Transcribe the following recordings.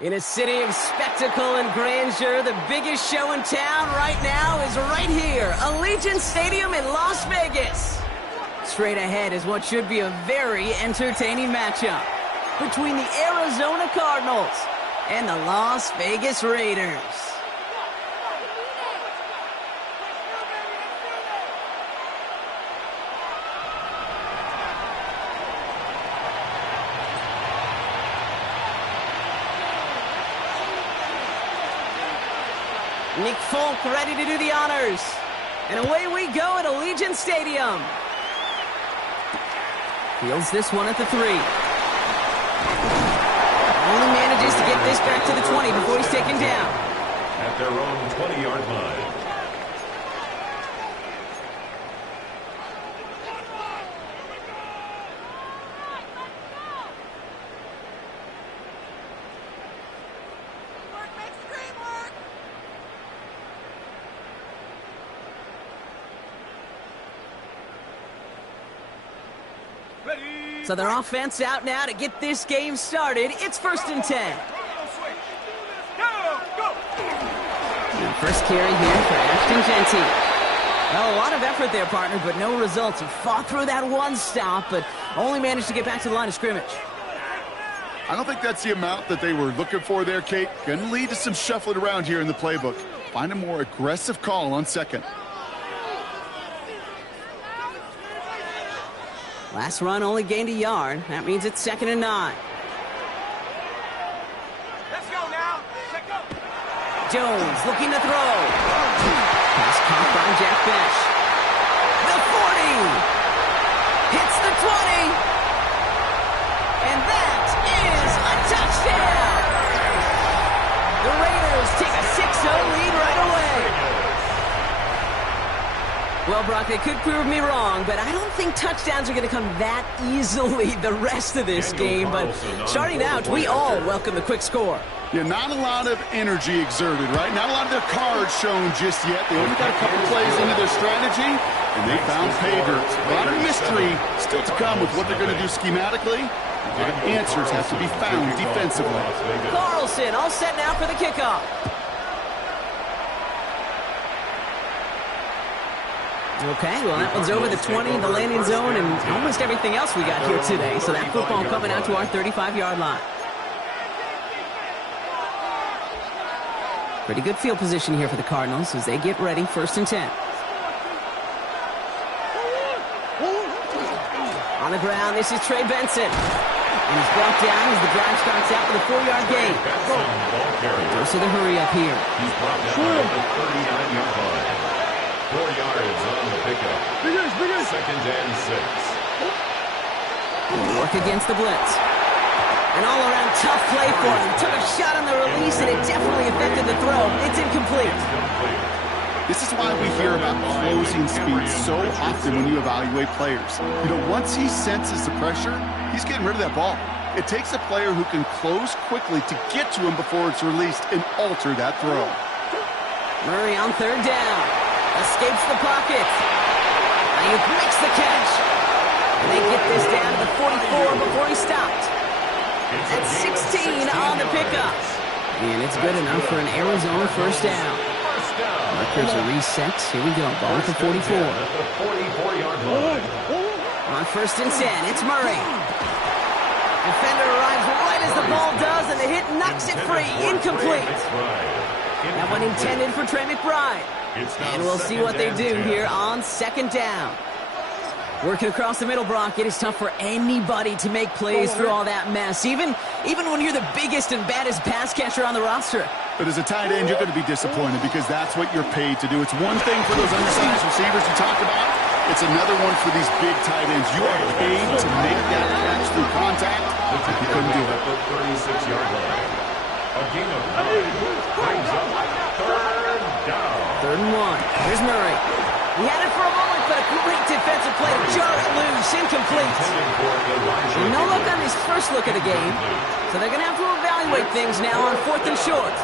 In a city of spectacle and grandeur, the biggest show in town right now is right here, Allegiant Stadium in Las Vegas. Straight ahead is what should be a very entertaining matchup between the Arizona Cardinals and the Las Vegas Raiders. Nick Folk ready to do the honors. And away we go at Allegiant Stadium. Fields this one at the 3. Only manages to get this back to the 20 before he's taken down. At their own 20-yard line. So their offense out now to get this game started. It's 1st and 10. And first carry here for Ashton Genty. Well, a lot of effort there, partner, but no results. He fought through that one stop, but only managed to get back to the line of scrimmage. I don't think that's the amount that they were looking for there, Kate. Going to lead to some shuffling around here in the playbook. Find a more aggressive call on second. Last run only gained a yard. That means it's 2nd and 9. Let's go now. Let's go. Jones looking to throw. Pass caught by Jack Besh. The 40. Hits the 20. And that is a touchdown. The Raiders take a 6-0 lead right away. Well, Brock, they could prove me wrong, but I don't think touchdowns are going to come that easily the rest of this game. But starting out, we all welcome the quick score. Yeah, not a lot of energy exerted, right? Not a lot of their cards shown just yet. They only got a couple plays into their strategy, and they found pay dirt. A lot of mystery still to come with what they're going to do schematically. The answers have to be found defensively. Carlson all set now for the kickoff. Okay, well, that one's over the 20, the landing zone, and almost everything else we got here today. So that football coming out to our 35-yard line. Pretty good field position here for the Cardinals as they get ready, 1st and 10. On the ground, this is Trey Benson. And he's brought down as the drive starts out with a 4-yard gain. Goes to the hurry up here. He's brought down at the 39-yard line. 4 yards on the pickup. 2nd and 6. Work against the blitz. An all-around tough play for him. Took a shot on the release, and it definitely affected the throw. It's incomplete. This is why we hear about closing speed so often when you evaluate players. You know, once he senses the pressure, he's getting rid of that ball. It takes a player who can close quickly to get to him before it's released and alter that throw. Murray on 3rd down. Escapes the pocket. Ayuk makes the catch. And they get this down to the 44 before he stopped. At 16 on the pickup. And it's good enough for an Arizona 1st down. Markers are reset. Here we go. Ball at the 44. 44-yard line. On 1st and 10, it's Murray. Defender arrives right as the ball does, and the hit knocks it free. Incomplete. That one intended for Trey McBride. And we'll see what they do here on 2nd down. Working across the middle, Brock, it is tough for anybody to make plays through all that mess, even when you're the biggest and baddest pass catcher on the roster. But as a tight end, you're going to be disappointed because that's what you're paid to do. It's one thing for those undersized receivers you talked about. It's another one for these big tight ends. You are paid to make that catch through contact. You couldn't do it. 36-yard line. A gain of 9 brings up 3rd down. 3rd and 1. Here's Murray. He had it for a moment, but a great defensive play to jar it loose. Incomplete. And no look on his first look of the game, so they're going to have to evaluate things now on 4th and short.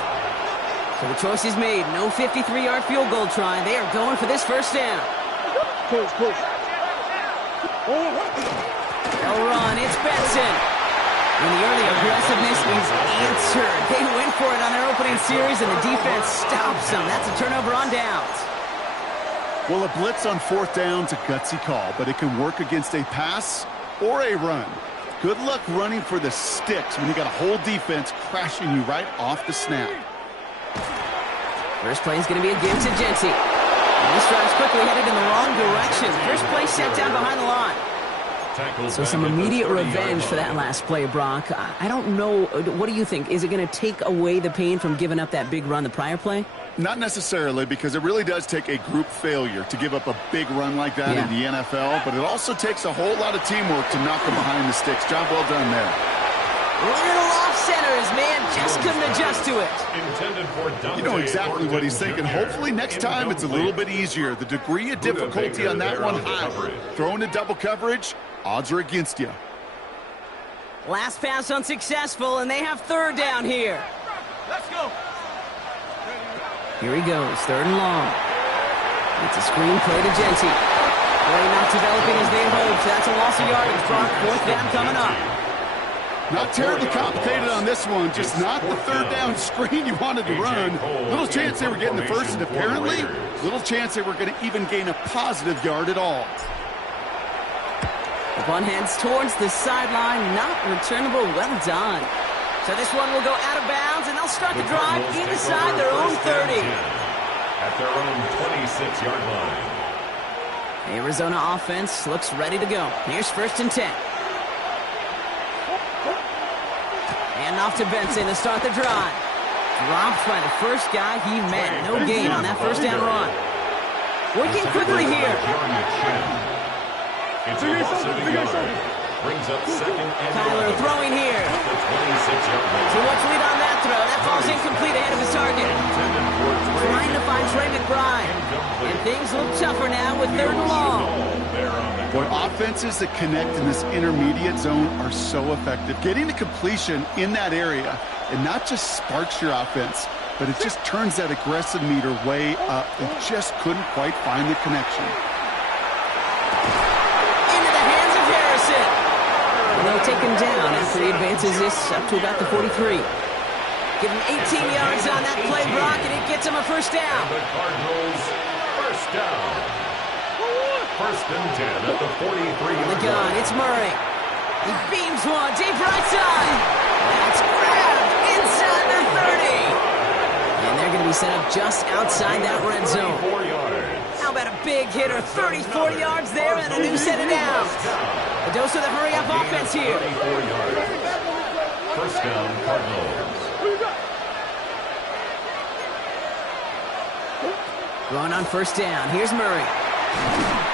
So the choice is made. No 53-yard field goal try. They are going for this first down. Close. They'll run. It's Benson. And the early aggressiveness is answered. They went for it on their opening series, and the defense stops them. That's a turnover on downs. Well, a blitz on fourth down's a gutsy call, but it can work against a pass or a run. Good luck running for the sticks when you got a whole defense crashing you right off the snap. First play is going to be against Genty. This drive's quickly headed in the wrong direction. First play set down behind the line. So some immediate revenge for that last play, Brock. I don't know. What do you think? Is it going to take away the pain from giving up that big run the prior play? Not necessarily, because it really does take a group failure to give up a big run like that in the NFL, but it also takes a whole lot of teamwork to knock them behind the sticks. Job well done there. Little off center. His man just couldn't adjust to it. You know exactly what he's thinking. Hopefully next time it's a little bit easier. The degree of difficulty on that one high. Throwing to double coverage, odds are against you. Last pass unsuccessful, and they have third down here. Let's go. Here he goes, third and long. It's a screen play to Genty. Play not developing as they hoped. That's a loss of yardage. Brock, fourth down coming up. Not terribly complicated on this one, just not the third down screen you wanted to run. Little chance they were getting the first, and apparently, little chance they were going to even gain a positive yard at all. The punt heads towards the sideline, not returnable. Well done. So this one will go out of bounds, and they'll start the drive inside their own 30. At their own 26-yard line. The Arizona offense looks ready to go. Here's first and 10. And off to Benson to start the drive. Dropped by the first guy he met. No gain on that first down run. Working quickly here. It's a loss of a yard. Brings up second and Tyler throwing here. Too much lead on that throw. That falls incomplete ahead of his target. Trying to find Trey McBride. And things look tougher now with third and long. Boy, offenses that connect in this intermediate zone are so effective. Getting the completion in that area, and not just sparks your offense, but it just turns that aggressive meter way up. They just couldn't quite find the connection. Into the hands of Harrison. And they'll take him down after he advances this up to about the 43. Give him 18 yards on that play, Brock, and it gets him a first down. The Cardinals, first down. First and 10 at the 43-yard The gun, it's Murray. He beams one, deep right side. That's grabbed inside their 30. And they're going to be set up just outside that red zone. How about a big hitter, 34 yards there and a new set of downs. A dose of the hurry-up offense here. First down, Cardinals. Going on first down, here's Murray.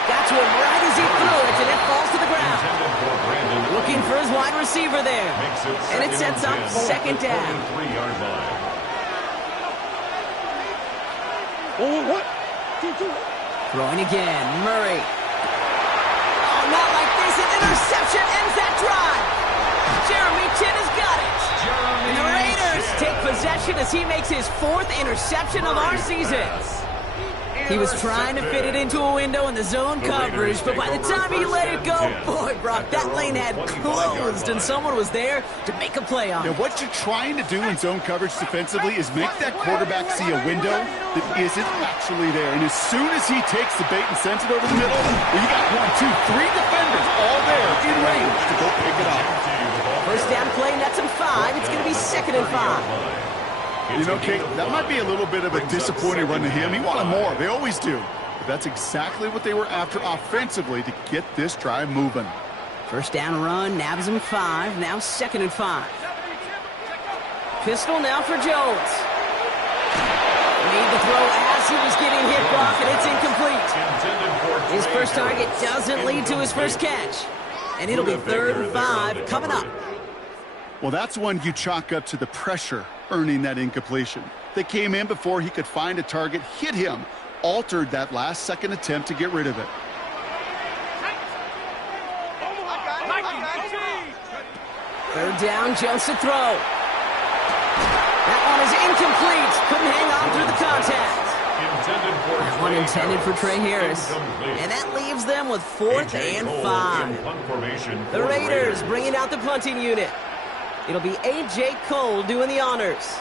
Got to him right as he threw it, and it falls to the ground. Looking for his wide receiver there. And it sets up second down. Throwing again, Murray. Oh, not like this. An interception ends that drive. Jeremy Chin has got it. And the Raiders take possession as he makes his fourth interception of our season. He was trying to fit it into a window in the zone coverage, but by the time he let it go, boy, Brock, that lane had closed, and someone was there to make a play on it. Now, what you're trying to do in zone coverage defensively is make that quarterback see a window that isn't actually there. And as soon as he takes the bait and sends it over the middle, well, you got 1, 2, 3 defenders all there in range to go pick it up. First down play, nets him 5. It's going to be second and 5. You know, Kate, that might be a little bit of a disappointing run to him. He wanted more. They always do. But that's exactly what they were after offensively to get this drive moving. First down run, nabs him 5. Now second and 5. Pistol now for Jones. Made the throw as he was getting hit, Brock, and it's incomplete. His first target doesn't lead to his first catch. And it'll be third and 5 coming up. Well, that's one you chalk up to the pressure earning that incompletion. They came in before he could find a target, hit him, altered that last-second attempt to get rid of it. Third down, Jones to throw. That one is Incomplete. Couldn't hang on through the contact. That one intended for Trey Harris. And that leaves them with 4th and 5. The Raiders bringing out the punting unit. It'll be A.J. Cole doing the honors.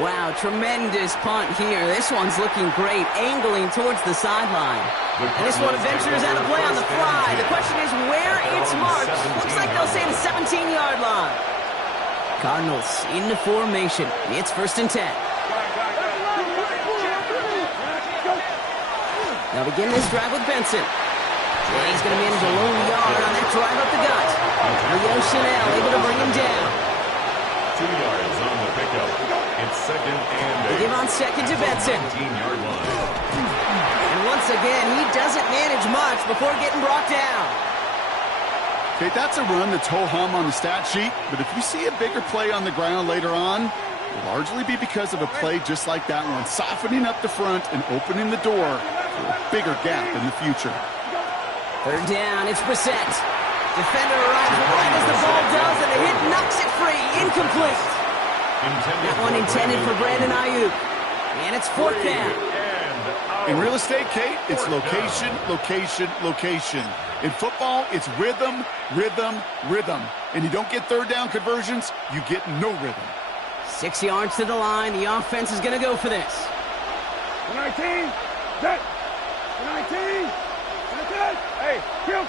Wow, tremendous punt here. This one's looking great, angling towards the sideline. And this one ventures out of play on the fly. The question is where it's marked. Looks like they'll say the 17-yard line. Cardinals into formation. It's 1st and 10. They'll begin this drive with Benson. And he's going to manage a lone yard on that drive up the gut. Leo Chanel able to bring him down. 2 yards on the pickup. It's 2nd and 8. They give on 2nd to Benson. 19-yard line. And once again, he doesn't manage much before getting brought down. Okay, that's a run that's ho-hum on the stat sheet, but if you see a bigger play on the ground later on, it'll largely be because of a play just like that one, softening up the front and opening the door for a bigger gap in the future. 3rd down, it's Brissett. Defender arrives right as the ball does, and the hit knocks it free. Incomplete. That one intended for Brandon Ayuk. And it's 4th down. In real estate, Kate, it's location, location, location. In football, it's rhythm, rhythm, rhythm. And you don't get 3rd down conversions, you get no rhythm. 6 yards to the line. The offense is going to go for this. 19, set. 19, set. Hey, kill.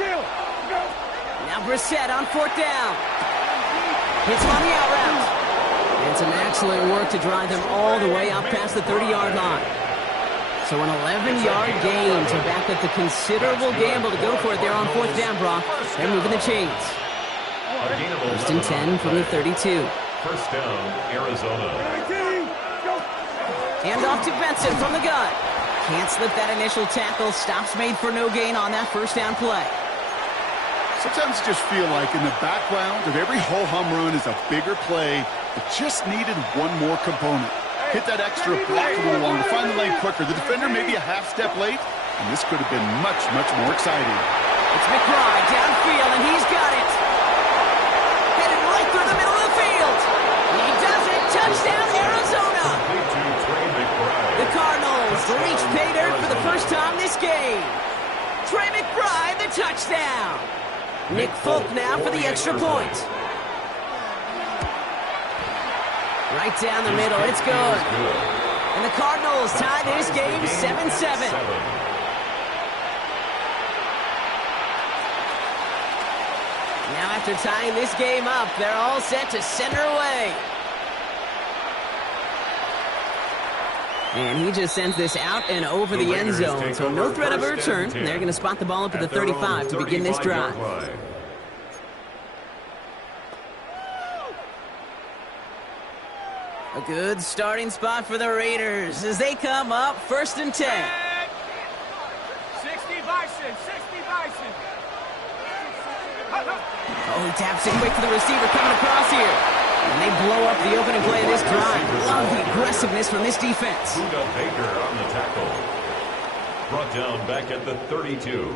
Go. Now Brissett on 4th down. Hits him on the out route. And some excellent work to drive them all the way up past the 30-yard line. So an 11-yard gain to back up the considerable gamble to go for it there on 4th down, Brock. They're moving the chains. 1st and 10 from the 32. 1st down, Arizona. Hand off to Benson from the gun. Can't slip that initial tackle. Stops made for no gain on that 1st down play. Sometimes you just feel like in the background of every ho-hum run is a bigger play that just needed one more component. Hit that extra block to go along to find the lane quicker. The defender may be a half step late, and this could have been much, much more exciting. It's McBride downfield, and he's got it. Headed right through the middle of the field. He does it. Touchdown, Arizona. The Cardinals reach pay dirt for the first time this game. Trey McBride, the touchdown. Nick Folk now for the extra point. Right down the middle, it's good. And the Cardinals tie this game 7-7. Now after tying this game up, they're all set to center away. And he just sends this out and over the end zone, so no threat of a return. They're going to spot the ball up at the 35 to begin this drive. A good starting spot for the Raiders as they come up 1st and 10. 60 Bison. Oh, he taps it quick to the receiver coming across here. And they blow up the opening play of this drive. Love the aggressiveness from this defense. Buda Baker on the tackle. Brought down back at the 32.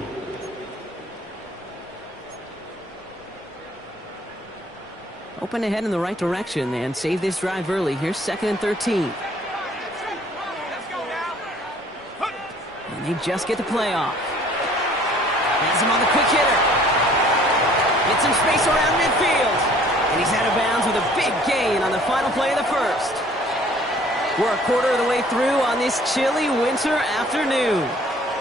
Open ahead in the right direction and save this drive early. Here's 2nd and 13. And they just get the play off. Has him on the quick hitter. Gets some space around midfield. And he's out of bounds with a big gain on the final play of the 1st. We're a quarter of the way through on this chilly winter afternoon.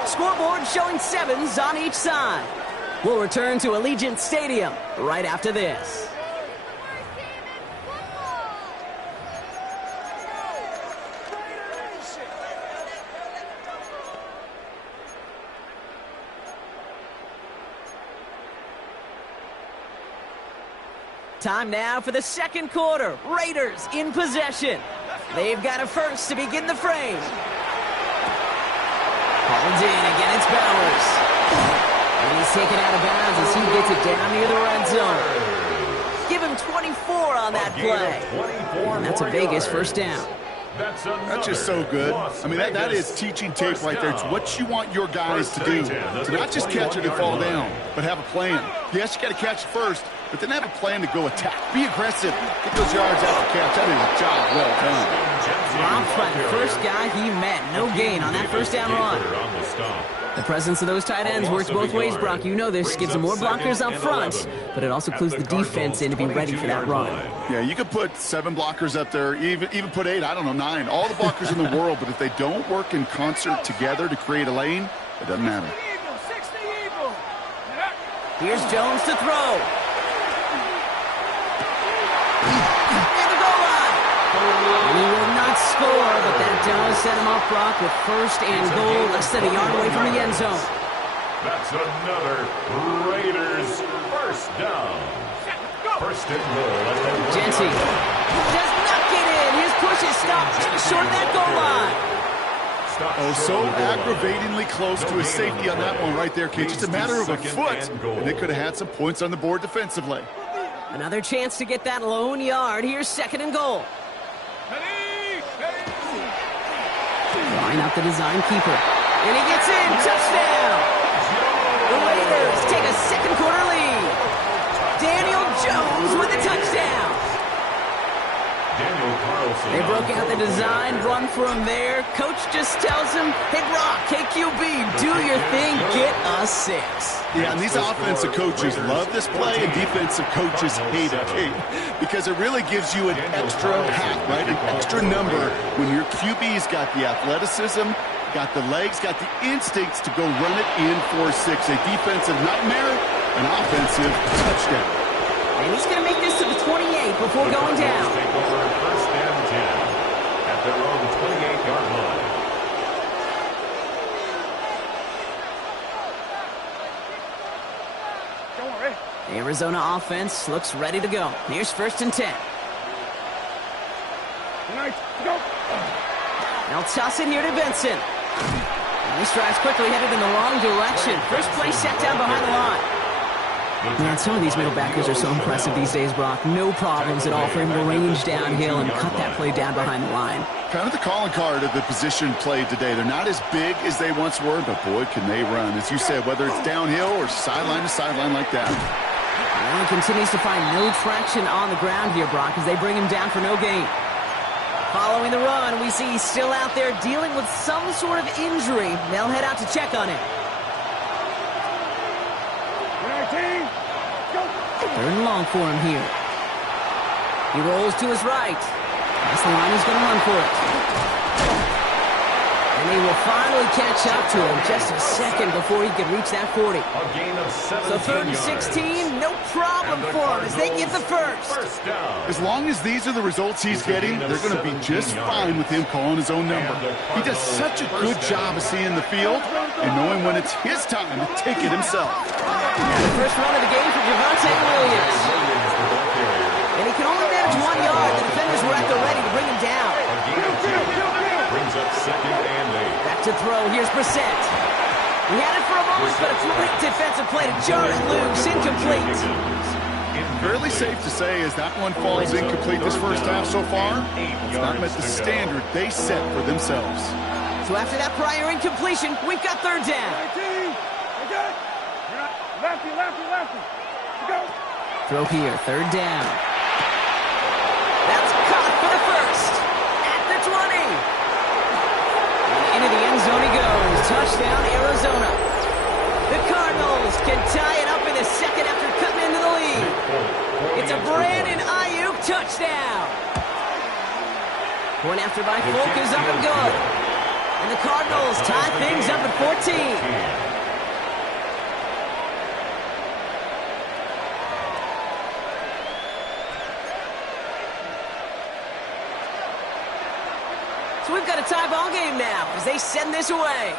Scoreboard showing 7s on each side. We'll return to Allegiant Stadium right after this. Time now for the 2nd quarter. Raiders in possession. They've got a first to begin the frame. Hauled in again, it's Bowers. And he's taken out of bounds as he gets it down near the red zone. Give him 24 on that play. And that's a Vegas 1st down. That's just so good. I mean, that is teaching tape right there. It's what you want your guys to do. To not just catch it and fall down, but have a plan. Yes, you got to catch it first, but then have a plan to go attack. Be aggressive. Get those yards after catch. That is a job well done. Dropped by the first guy he met. No gain on that first down run. The presence of those tight ends works both ways, Brock. You know this. Gives them more blockers up front, but it also clues the defense in to be ready for that run. Yeah, you could put 7 blockers up there, even put 8, I don't know, 9. All the blockers in the world, but if they don't work in concert together to create a lane, it doesn't matter. Here's Jones to throw. And he will not score, but that does set him up, Brock, with first and goal, less than a yard away from the end zone. That's another Raiders first down. First and goal. Jency does not get in. His push is stopped just short of that goal line. Oh, so aggravatingly close to a safety on that one right there, Kate. Just a matter of a foot, and they could have had some points on the board defensively. Another chance to get that lone yard. Here's second and goal. Line up the design keeper. And he gets in. Touchdown. The Raiders take a second quarter lead. Daniel Jones with a touchdown. They broke out the design, run from there. Coach just tells him, hey, Brock, KQB, do your thing, get a 6. Yeah, and these offensive coaches love this play, and defensive coaches hate it, Kate, because it really gives you an extra hat, right? An extra number when your QB's got the athleticism, got the legs, got the instincts to go run it in for 6. A defensive nightmare, an offensive touchdown. And he's going to make this to the 28 before going down. Take over first and 10 at their own 28-yard line. The Arizona offense looks ready to go. Here's first and 10. They'll toss it here to Benson. And he strides quickly, headed in the wrong direction. First play set down behind the line. Man, some of these middle backers are so impressive these days, Brock. No problems at all for him to range downhill and cut that play down behind the line. Kind of the calling card of the position played today. They're not as big as they once were, but boy, can they run. As you said, whether it's downhill or sideline to sideline like that. Allen continues to find no traction on the ground here, Brock, as they bring him down for no gain. Following the run, we see he's still out there dealing with some sort of injury. They'll head out to check on him. Third and long for him here. He rolls to his right. That's the line, he's going to run for it. And they will finally catch up to him just a second before he could reach that 40. So third and 16, no problem for him as they get the first. As long as these are the results he's getting, they're going to be just fine with him calling his own number. He does such a good job of seeing the field and knowing when it's his time to take it himself. And the first run of the game for Javonte Williams. And he can only manage 1 yard. The defenders were at the ready to bring him down. Brings up second and 8. Back to throw. Here's Brissett. He had it for a moment, but a great defensive play to jar it loose. Incomplete. Fairly safe to say as that one falls incomplete this first half so far, it's not met the standard they set for themselves. So after that prior incompletion, we've got third down. Lefty. Go. Throw here, third down. That's caught for the first. At the 20. And into the end zone he goes. Touchdown, Arizona. The Cardinals can tie it up in the second after cutting into the lead. It's a Brandon Ayuk touchdown. Point after by Folk is up and good. And the Cardinals tie things up at 14. So we've got a tie ball game now as they send this away.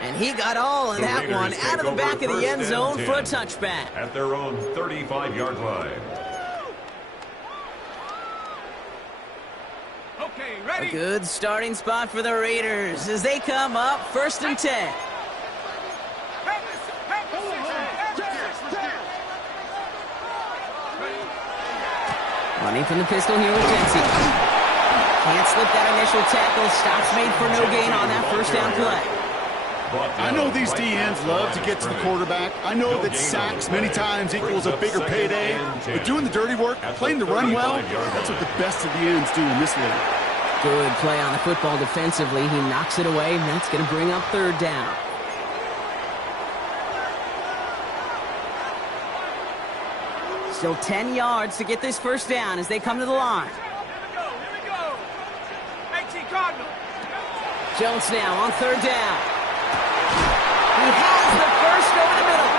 And he got all of that one out of the back of the end zone for a touchback. At their own 35-yard line. Okay, ready? A good starting spot for the Raiders as they come up first and 10. Running from the pistol here with Jency. Can't slip that initial tackle. Stops made for no gain on that first down play. I know these DNs love to get to the quarterback. I know that sacks many times equals a bigger payday. But doing the dirty work, playing the run well, that's what the best of the ends do in this league. Good play on the football defensively. He knocks it away, and that's going to bring up third down. Still 10 yards to get this first down as they come to the line. Here we go. 18 Cardinals. Jones now on third down. He has the first over the middle.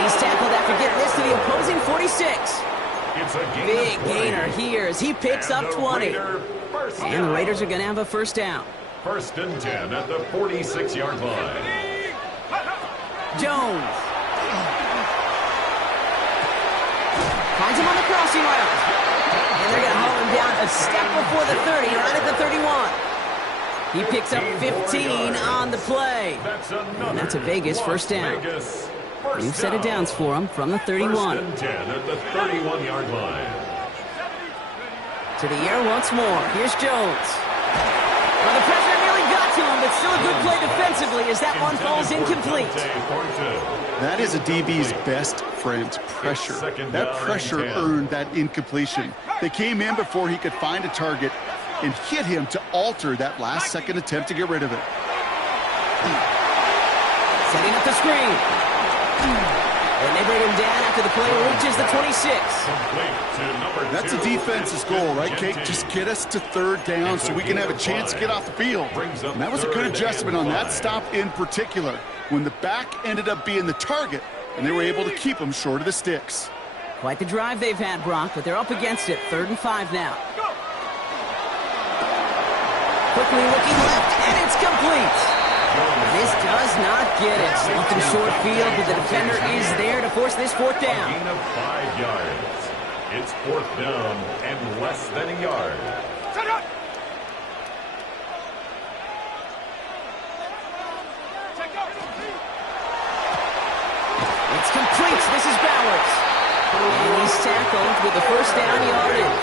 He's tackled after getting this to the opposing 46. Big gainer here as he picks up 20. And the Raiders are going to have a first down. First and 10 at the 46-yard line. Jones. Finds him on the crossing route. And they're going to haul him down a step before the 30, right at the 31. He picks up 15 on the play. And that's a Vegas first down. New set of downs for him from the 31. First and 10 at the 31-yard line. To the air once more. Here's Jones. Well, the pressure nearly got to him, but still a good play defensively as that one falls incomplete. That is a DB's best friend, pressure. That pressure earned that incompletion. They came in before he could find a target and hit him to alter that last-second attempt to get rid of it. Setting up the screen. And they bring him down after the play reaches the 26. That's a defense's goal, right, Kate? Just get us to third down so we can have a chance to get off the field. And that was a good adjustment on that stop in particular, when the back ended up being the target, and they were able to keep him short of the sticks. Quite the drive they've had, Brock, but they're up against it. 3rd and 5 now. Quickly looking left, and it's complete. This does not get it. Something short field, but the defender is there to force this fourth down. Gain of 5 yards. It's 4th down and less than a yard. It's complete. This is Bowers. And he's tackled with the first down yardage.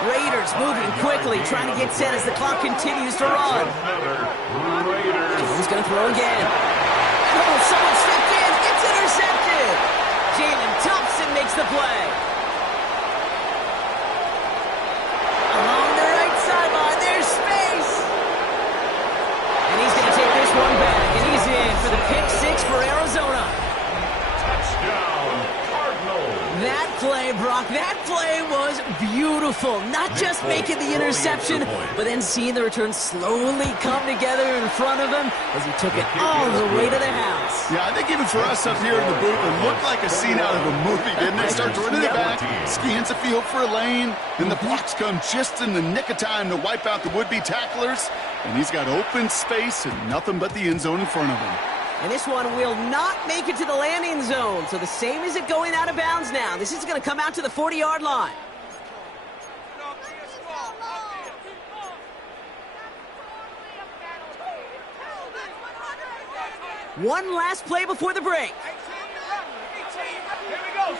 Raiders moving quickly, trying to get set as the clock continues to run. Jones going to throw again. Oh, someone stepped in. It's intercepted. Jalen Thompson makes the play. Along the right sideline, there's space. And he's going to take this one back, and he's in for the pick 6 for Arizona. Touchdown, Cardinals. That play, Brock, that play was beautiful. Not just making the interception, but then seeing the return slowly come together in front of him as he took it all the way to the house. Yeah, I think even for us up here in the booth, it looked like a scene out of a movie, didn't it? Starts running it back, scans the field for a lane, then the blocks come just in the nick of time to wipe out the would-be tacklers, and he's got open space and nothing but the end zone in front of him. And this one will not make it to the landing zone. So the same as it going out of bounds now. This is going to come out to the 40-yard line. One last play before the break. Here we go.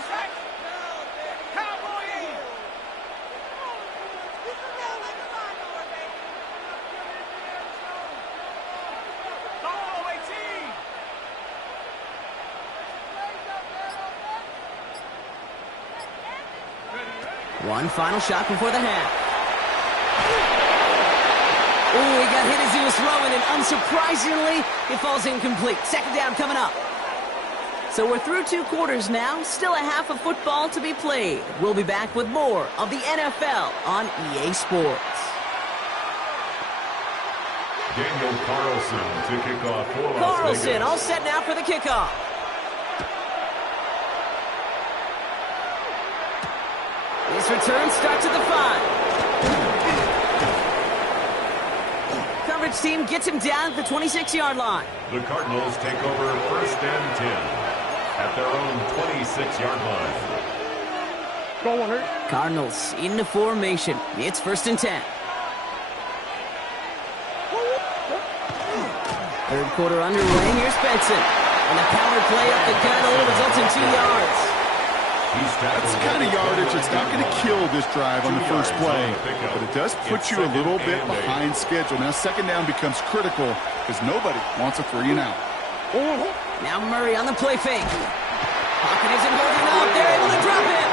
One final shot before the half. Oh, he got hit as he was throwing, and unsurprisingly, it falls incomplete. 2nd down coming up. So we're through 2 quarters now. Still a half of football to be played. We'll be back with more of the NFL on EA Sports. Daniel Carlson to kick off for Las Carlson Vegas. all set now for the kickoff. This return starts at the 5. Coverage team gets him down at the 26-yard line. The Cardinals take over 1st and 10 at their own 26-yard line. Go on, Cardinals into formation. It's 1st and 10. 3rd quarter underway. Here's Benson. And the power play up the gut results in 2 yards. That's the kind of yardage that's not going to kill this drive on the first play, but it does put you a little bit behind schedule. Now second down becomes critical because nobody wants a 3 and out. Now Murray on the play fake. Pocket isn't holding up. They're able to drop it.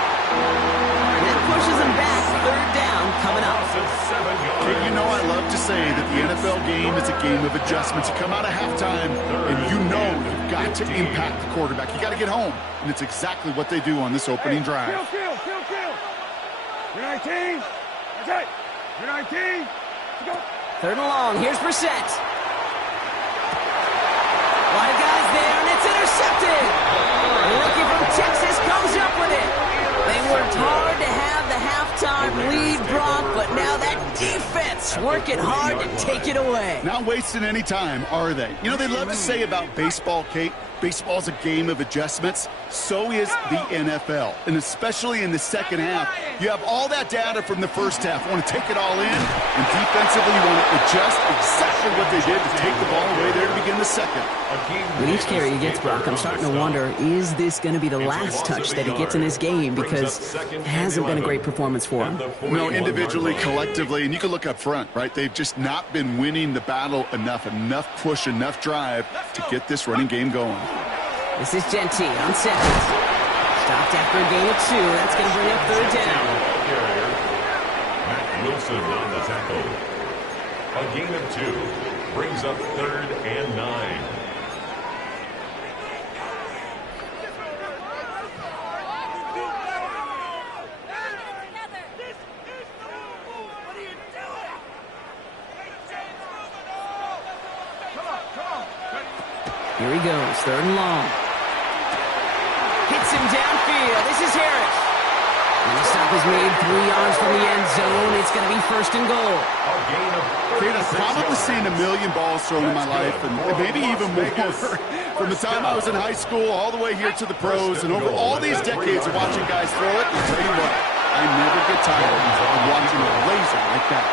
And that pushes them back. Third down coming up. Okay, you know I love to say that the NFL game is a game of adjustments. You come out of halftime, and you know you've got to impact the quarterback. You got to get home, and it's exactly what they do on this opening drive. Kill. You're 19. That's it. You're 19. Let's go. Third and long. Here's Brissett. A lot of guys there, and it's intercepted. The rookie from Texas comes up with it. They worked hard to have the halftime lead, Brock, but now that defense working hard to take it away. Not wasting any time, are they? You know, they love to say about baseball, Kate, baseball's a game of adjustments. So is the NFL, and especially in the second half. You have all that data from the first half. You want to take it all in, and defensively you want to adjust exactly what they did to take the ball away there to begin the second. With each carry he gets, Brock, I'm starting to wonder, is this going to be the last touch that he gets in this game? Because it hasn't been a great performance for him. No, individually, collectively, and you can look up front, right? They've just not been winning the battle enough push, enough drive to get this running game going. This is Genty on second. Stopped after a gain of 2. That's going to bring up third down. Matt Wilson on the tackle. A gain of 2 brings up 3rd and 9. Here he goes, third and long. Hits him downfield. This is Harris. And the stop is made 3 yards from the end zone. It's going to be 1st and goal. Kate, I've probably seen a million balls thrown in my life, and maybe even more. From the time I was in high school all the way here to the pros, and over all these decades of watching guys throw it, I'll tell you what, I never get tired of watching a laser like that.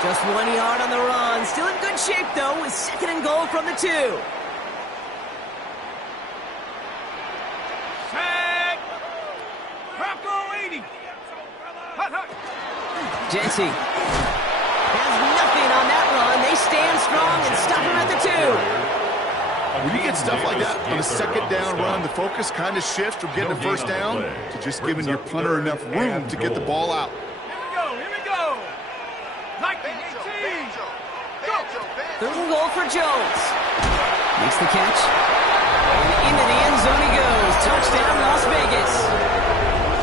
Just 1 yard on the run. Still in good shape, though, with 2nd and goal from the 2. Genty has nothing on that run. They stand strong and stop him at the 2. When you get stuff like that on a 2nd down run, the focus kind of shifts from getting a 1st down to just giving your punter enough room to get the ball out. Here we go. Like the 18. Go. 3rd and goal for Jones. Makes the catch. And into the end zone he goes. Touchdown, Las Vegas.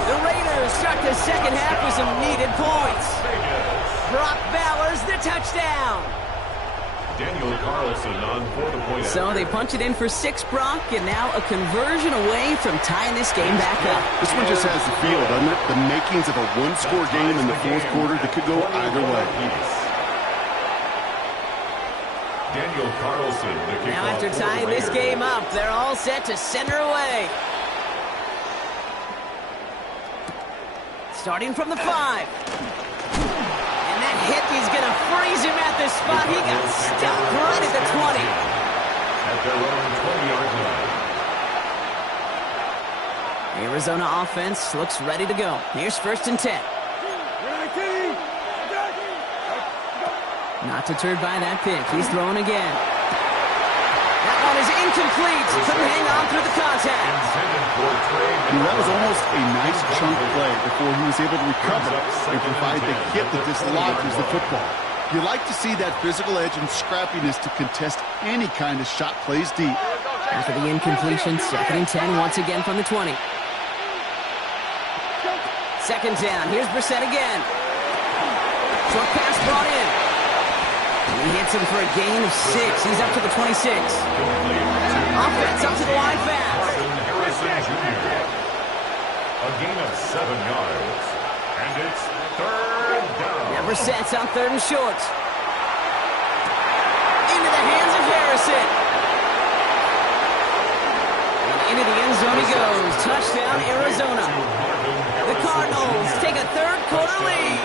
The Raiders start the second half with some needed points. Brock Bowers the touchdown. Daniel Carlson on for the point. So they punch it in for 6, Brock, and now a conversion away from tying this game back up. This one just has the feel, doesn't it? The makings of a 1-score game in the 4th quarter that could go either way. Daniel Carlson, the kickoff. Now after tying this game up, they're all set to center away. Starting from the 5. And that hit is going to freeze him at the spot. He got stuck right at the 20. At their own 20-yard line. Arizona offense looks ready to go. Here's 1st and 10. Not deterred by that pick. He's throwing again. That one is incomplete. Couldn't hang on through the contact. That was almost a nice chunk play before he was able to recover and provide the hit that dislodges the football. You like to see that physical edge and scrappiness to contest any kind of shot plays deep. After the incompletion, 2nd and 10 once again from the 20. 2nd down. Here's Brissett again. Short pass brought in. He hits him for a gain of 6. He's up to the 26. Offense up to the line fast. A gain of 7 yards. And it's 3rd down. Now Brissett's on 3rd and short. Into the hands of Harrison. And into the end zone he goes. Touchdown, Arizona. The Cardinals take a 3rd quarter lead.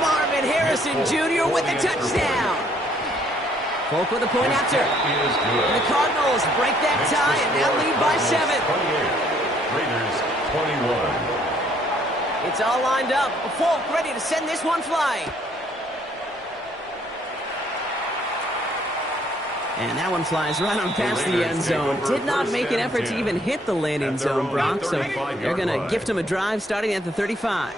Marvin Harrison Jr. with the touchdown. Polk with a point after. And the Cardinals break that tie and now lead by 7. Raiders 21. It's all lined up. Folk ready to send this one flying. And that one flies right on past the end zone. Did not make an effort to even hit the landing zone, Brock. So they're going to gift him a drive starting at the 35.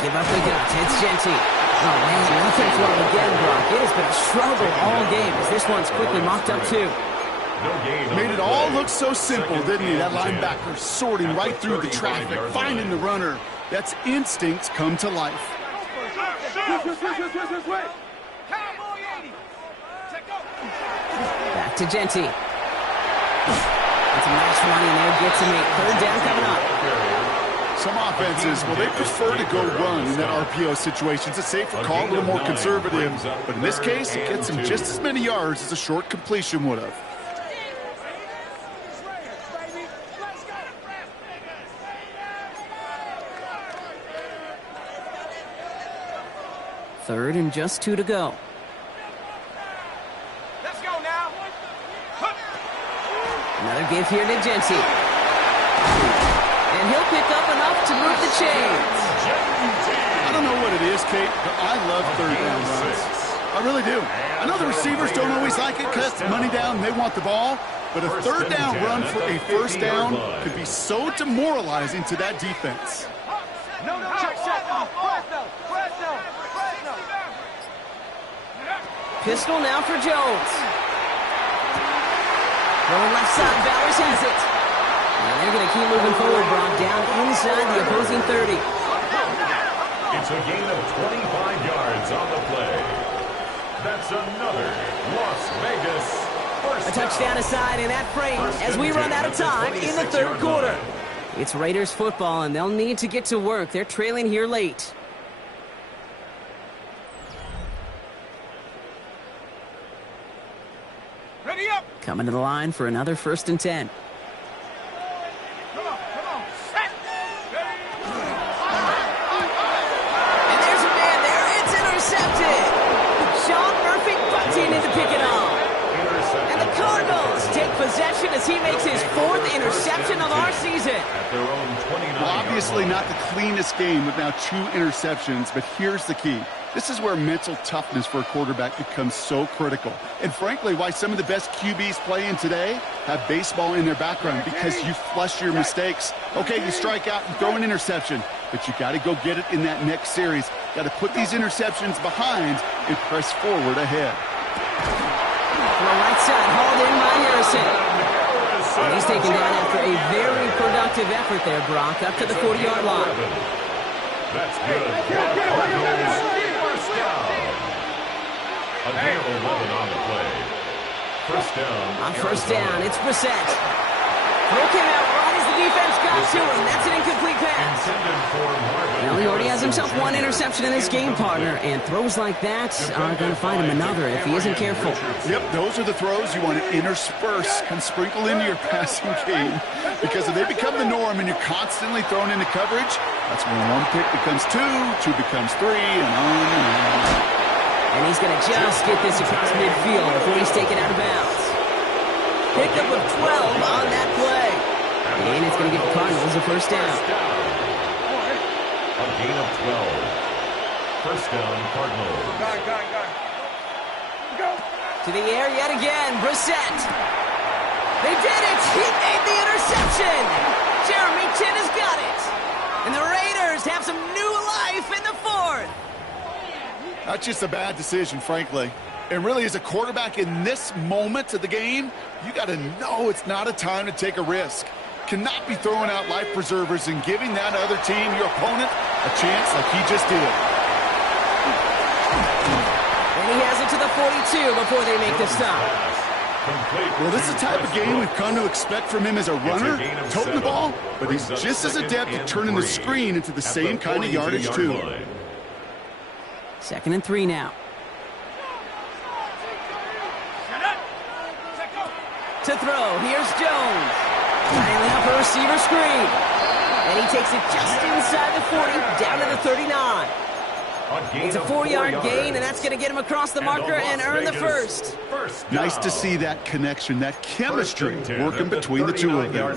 Give up the guts. It's Genty. Oh, man, the offense won again, Brock. It has been a struggle all game as this one's quickly mocked up, too. Made it all look so simple, didn't he? That linebacker sorting right through the traffic, finding the runner. That's instincts come to life. Back to Genty. It's a nice run in there. Gets him 8. Third down coming up. Some offenses, well, they prefer to go run in that RPO situation. It's a safer call, a little more conservative. But in this case, it gets him just as many yards as a short completion would have. Third and just 2 to go. Let's go now. Another give here to Genty. And he'll pick up enough to move the chains. I don't know what it is, Kate, but I love third down runs. I really do. I know the receivers don't always like it because money down, they want the ball. But a third down run for a first down could be so demoralizing to that defense. No, check set. Fresno. Pistol now for Jones. Going left side, Bowers has it. And they're going to keep moving forward, Brock, down inside the opposing 30. It's a gain of 25 yards on the play. That's another Las Vegas first A touchdown aside in that frame as we run out of time in the third quarter. It's Raiders football, and they'll need to get to work. They're trailing here late. Ready up. Coming to the line for another 1st and 10. Come on. Set. And there's a man there. It's intercepted. Sean Murphy butting in to pick it off. And the Cardinals take possession as he makes his 4th interception of our season. Well, obviously not the cleanest game with now 2 interceptions, but here's the key. This is where mental toughness for a quarterback becomes so critical. And frankly, why some of the best QBs playing today have baseball in their background, because you flush your mistakes. Okay, you strike out and throw an interception, but you got to go get it in that next series. Got to put these interceptions behind and press forward ahead. On the right side, hauled in by Harrison. And he's taken down after a very productive effort there, Brock, up to the 40-yard line. That's good. First down. A gain of 11 on the play. First down. On first down, it's Brissett. Throw came out right as the defense got to him. That's an incomplete pass. Well, he already has himself 1 interception in this game, partner, and throws like that are going to find him another if he isn't careful. Yep, those are the throws you want to intersperse and sprinkle into your passing game, because if they become the norm and you're constantly thrown into coverage, that's when 1 pick becomes 2, 2 becomes 3, and on and on. And he's going to just get this across midfield before he's taken out of bounds. Pickup of 12 on that play. And it's going to give the Cardinals a first down. A gain of 12. First down, Cardinals. Go. To the air yet again, Brissett. They did it! He made the interception! Jeremy Chin has got it! And the Raiders have some new life in the 4th! That's just a bad decision, frankly. And really, as a quarterback in this moment of the game, you got to know it's not a time to take a risk. Cannot be throwing out life preservers and giving that other team, your opponent, a chance like he just did. And he has it to the 42 before they make the stop. Well, this is the type of game we've come to expect from him as a runner, toting the ball, but he's just as adept at turning the screen into the same kind of yardage, too. 2nd and 3 now. To throw, here's Jones. Dialing up a receiver screen. And he takes it just inside the 40, down to the 39. It's a 4-yard gain, and that's going to get him across the marker and earn the first. Nice to see that connection, that chemistry working between the two of them.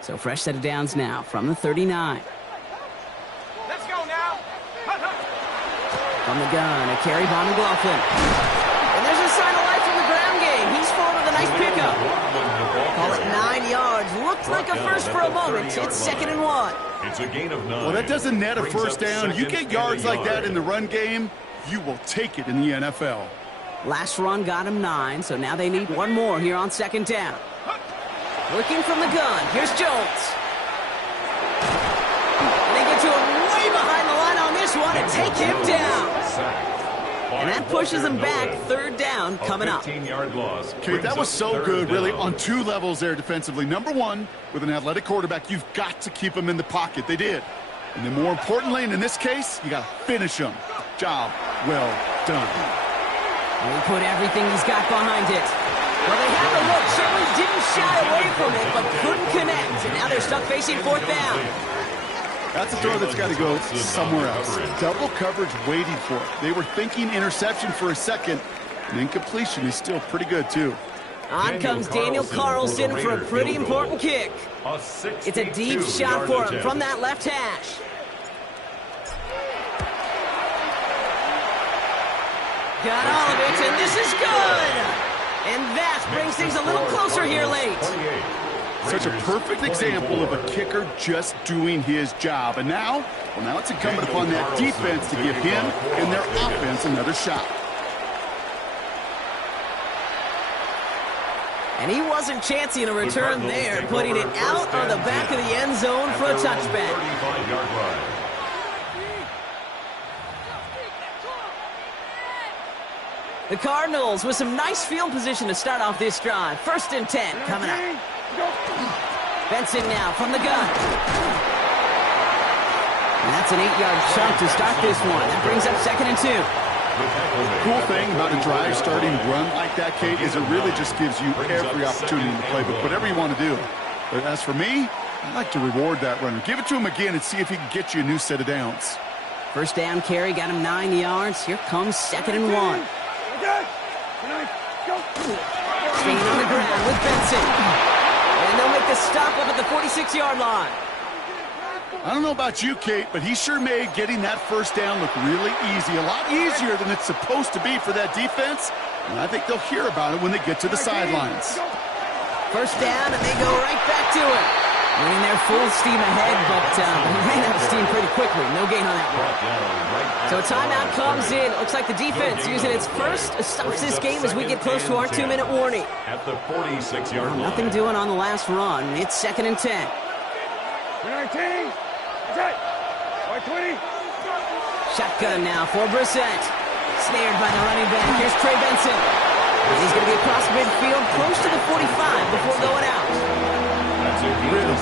So fresh set of downs now from the 39. Let's go now. From the gun, a carry by McLaughlin. And there's a sign of life from the ground game. He's forward with a nice pickup. Call it 9 yards. Looks like a first for a moment. It's 2nd and 1. It's a gain of 9. Well, that doesn't net a first down. You get yards like that in the run game, you will take it in the NFL. Last run got him 9, so now they need one more here on 2nd down. Working from the gun. Here's Jones. And they get to him way behind the line on this one and take him down. And that pushes them back. 3rd down coming up. 15-yard loss. Okay, that was so good, really, on 2 levels there defensively. Number 1, with an athletic quarterback, you've got to keep him in the pocket. They did. And then more importantly, and in this case, you got to finish him. Job well done. And he put everything he's got behind it. Well, they had the look. Certainly didn't shy away from it, but couldn't connect. And now they're stuck facing 4th down. That's a throw that's got to go somewhere else. Double coverage waiting for it. They were thinking interception for a second, and incompletion is still pretty good, too. On comes Daniel Carlson for a pretty important kick. It's a deep shot for him from that left hash. Got all of it, and this is good. And that brings things a little closer here late. Such a perfect example of a kicker just doing his job. And now, well, now it's incumbent upon that defense to give him and their offense another shot. And he wasn't chancing a return there, putting it out on the back of the end zone for a touchback. The Cardinals with some nice field position to start off this drive. 1st and 10 coming up. Benson now from the gun. And that's an 8-yard chunk to start this one. That brings up 2nd and 2. Cool thing about a drive starting run like that, Kate, is it really just gives you every opportunity in the playbook, whatever you want to do. But as for me, I like to reward that runner. Give it to him again and see if he can get you a new set of downs. 1st down carry got him 9 yards. Here comes 2nd and 1. Staying on the ground with Benson. And they'll make the stop up at the 46-yard line. I don't know about you, Kate, but he sure made getting that 1st down look really easy. A lot easier than it's supposed to be for that defense. And I think they'll hear about it when they get to the sidelines. 1st down, and they go right back to it. Running their full steam ahead, but he ran out of steam pretty quickly. No gain on that one. So a timeout comes in. It looks like the defense using its first stops this game as we get close to our 2-minute warning. At the 46-yard line. Nothing doing on the last run. It's 2nd and 10. 19. That's it. 20. Shotgun now for Brissett. Snared by the running back. Here's Trey Benson. He's going to be across midfield, close to the 45 before going out. Rhythm.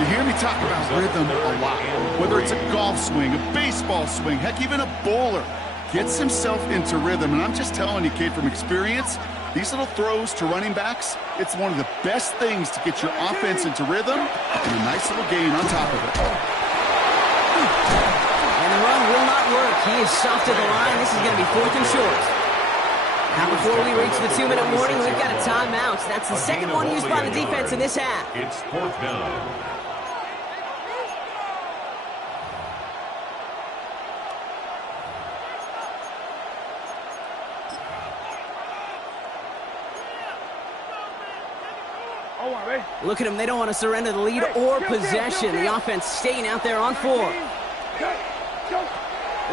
You hear me talk about rhythm a lot. Whether it's a golf swing, a baseball swing, heck, even a bowler gets himself into rhythm. And I'm just telling you, Kate, from experience, these little throws to running backs, it's one of the best things to get your offense into rhythm and a nice little gain on top of it. And the run will not work. He is soft to the line. This is going to be 4th and short. Now before we reach the 2-minute warning, we've got a timeout. That's the 2nd one used by the defense in this half. It's 4th down. Look at them. They don't want to surrender the lead or possession. The offense staying out there on 4.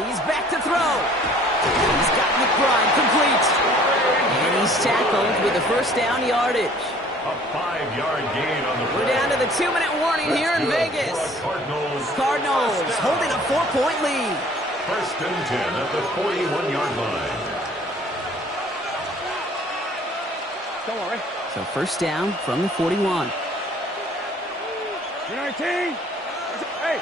He's back to throw. He's got McBride complete. And he's tackled with the 1st down yardage. A 5-yard gain on the play. We're down to the 2-minute warning here in Vegas. Cardinals holding a 4-point lead. 1st and 10 at the 41-yard line. Don't worry. So 1st down from the 41. 19. Hey,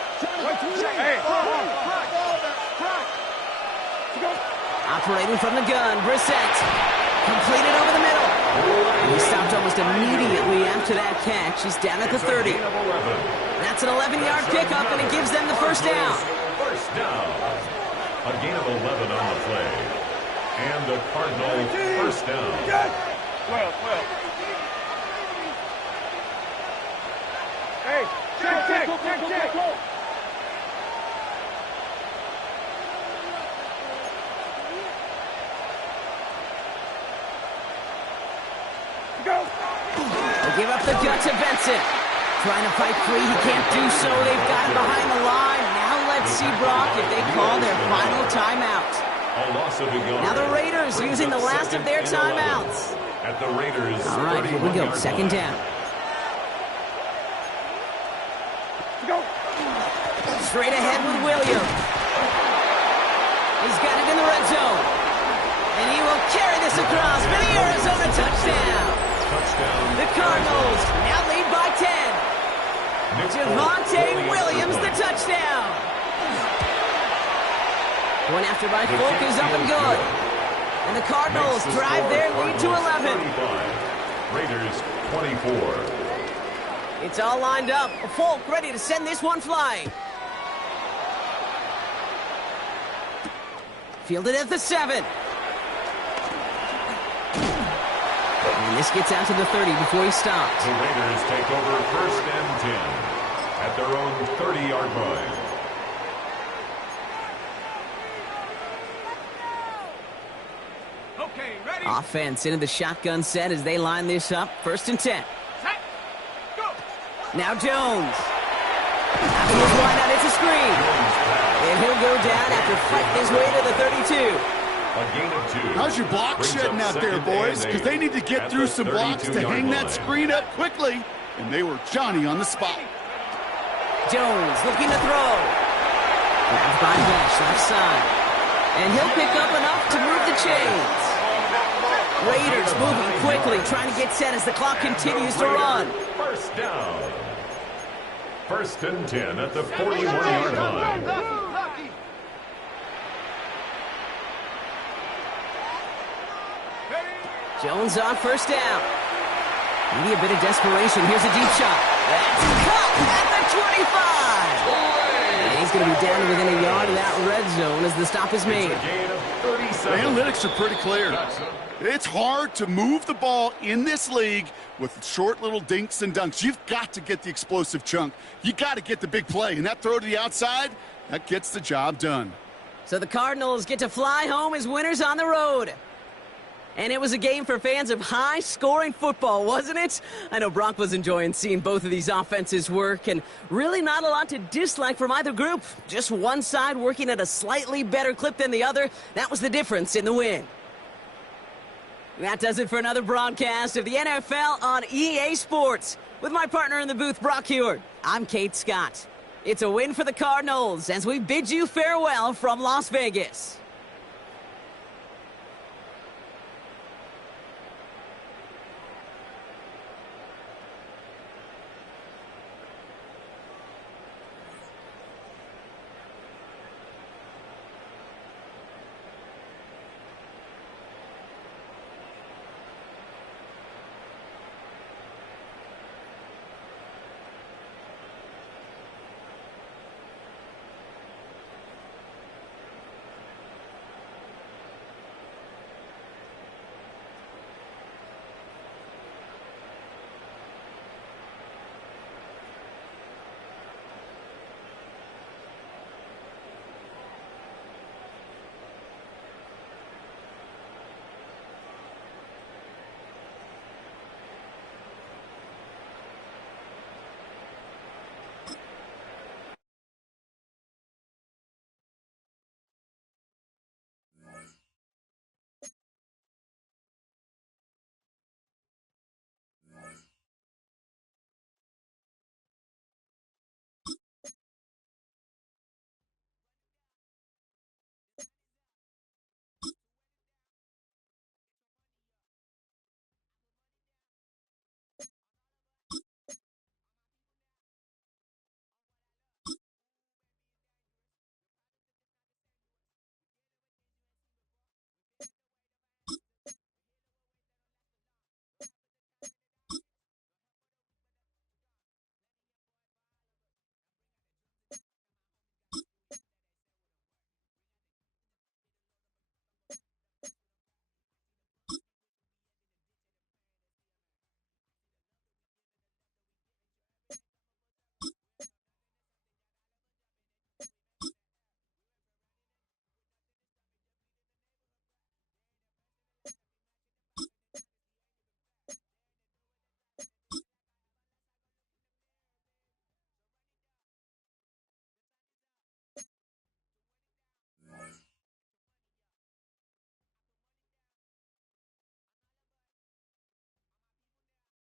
Operating from the gun, Brissett. Completed over the middle. And he stopped almost immediately after that catch. He's down at the 30. That's an 11-yard pickup, and it gives them the first down. First down. A gain of 11 on the play. And the Cardinal first down. 12. Hey, check. Go. They give up the gut to Benson. Trying to fight free, he can't do so. They've got him behind the line. Now let's see, Brock, if they call their final timeout. A loss of a yard. Now the Raiders using the last of their timeouts. At the Raiders. All right, here we go. Second down. Go. Straight ahead with Williams. He's got it in the red zone. And he will carry this across for the Arizona touchdown. The Cardinals now lead by 10. Javonte Williams, the touchdown. One after by Folk is up and good. And the Cardinals drive their lead to 11. Raiders 24. It's all lined up. Folk ready to send this one flying. Fielded at the 7. And this gets out to the 30 before he stops. The Raiders take over first and 10 at their own 30-yard line. Okay, ready? Offense into the shotgun set as they line this up. First and 10. Set. Go. Now Jones. After his wide out, it's a screen. And he'll go down after fighting his way to the 32. A gain of 2. How's your block shedding out there, boys? Because they need to get through some blocks to hang that screen up quickly. And they were Johnny on the spot. Jones looking to throw. Grabbed by Mesh, left side. And he'll pick up enough to move the chains. Raiders moving quickly, trying to get set as the clock continues to run. First down. First and 10 at the 41-yard line. Jones on first down. Maybe a bit of desperation. Here's a deep shot. That's caught at the 25. And he's going to be down to within a yard of that red zone as the stop is made. The analytics are pretty clear. It's hard to move the ball in this league with short little dinks and dunks. You've got to get the explosive chunk. You got to get the big play. And that throw to the outside, that gets the job done. So the Cardinals get to fly home as winners on the road. And it was a game for fans of high-scoring football, wasn't it? I know Brock was enjoying seeing both of these offenses work, and really not a lot to dislike from either group. Just one side working at a slightly better clip than the other. That was the difference in the win. That does it for another broadcast of the NFL on EA Sports. With my partner in the booth, Brock Heward, I'm Kate Scott. It's a win for the Cardinals as we bid you farewell from Las Vegas.